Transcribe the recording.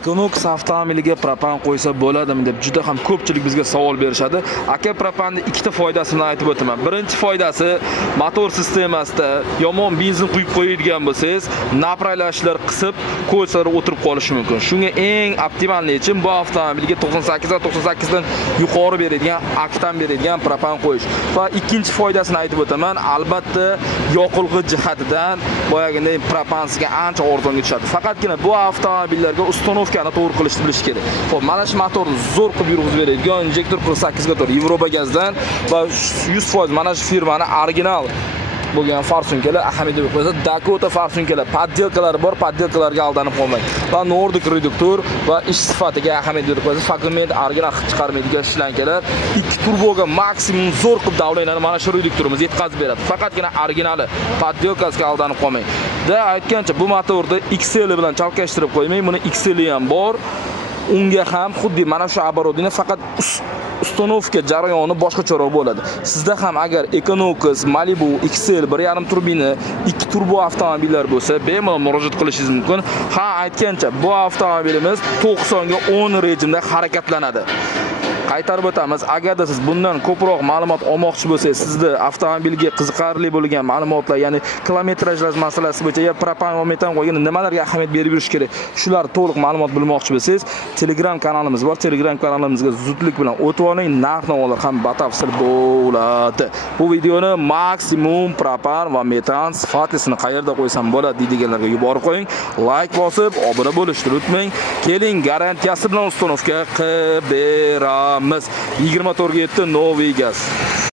Econox avtomobiliga propan qo'ysa bo'ladimi deb juda ham ko'pchilik bizga savol berishadi. Aka, propanning ikkita foydasini aytib o'taman. Birinchi foydasi, motor sistemasida yomon benzin quyib qo'yadigan bo'lsangiz, napraylashlar qisib, ko'lsalar o'tirib qolishi mumkin. Shunga eng optimal yechim bu avtomobilga 98 dan yuqori beradigan, aktan beradigan propan qo'yish. Va ikkinchi foydasini aytib o'taman. Albatta, yoqilg'i jihatidan boyagiday propan sizga ancha arzonga tushadi. Faqatgina bu avtomobillarga uстановкani to'g'ri qilishni bilish kerak. Xo'p, mana shu motorni zo'r qilib yurg'izib beradigan injektor 48 ga to'g'ri Yevropa gazdan va 100% mana shu firmani original bo'lgan farsunkalar ahamiyat deb qo'ysa, Dakota farsunkalar, poddelkalar bor, poddelkalarga aldanib qolmang. Va Nordic reduktor va ish sifatiga ahamiyat berib qo'ysa, faqat original hid chiqarmaydigan shlankalar, 2 turboga maksimum zo'r qilib davlenani mana shu reduktorimiz yetkazib beradi. Faqatgina originali poddelkasiga aldanib qolmang. Da aytgancha bu motorda XL bilan chalkashtirib qo'ymang, buni XL ham bor. Unga ham xuddi mana shu оборудование faqat uстановка jarayoni boshqacharoq bo'ladi. Sizda ham agar Econox, Malibu, XL 1.5 turbina, 2 turbo avtomobillar bo'lsa, bemalol murojaat qilishingiz mumkin. Ha, aytgancha bu avtomobilimiz 90 ga 10 rejimda harakatlanadi. Qaytarib o'tamiz. Agarda siz bundan ko'proq ma'lumot olmoqchi bo'lsangiz, sizda avtomobilga qiziqarli bo'lgan ma'lumotlar, ya'ni kilometrajlash masalasi bo'yicha ya propan va metan qo'yganda nimalarga ahamiyat berib yurish kerak, shular to'liq ma'lumot bilmoqchi bo'lsangiz, Telegram kanalimiz bor. Telegram kanalimizga zudlik bilan o'tib oling. Narx-navolar ham batafsil bo'ladi. Bu videoni maksimum propan va metan sifatisini qayerda qo'ysam bo'ladi deydiganlarga yuborib qo'ying. Like bosib, obuna bo'lishni unutmang. Keling, garantiyasi bilan uстановka qilib beramiz. 24 ga 7 Novy Gaz.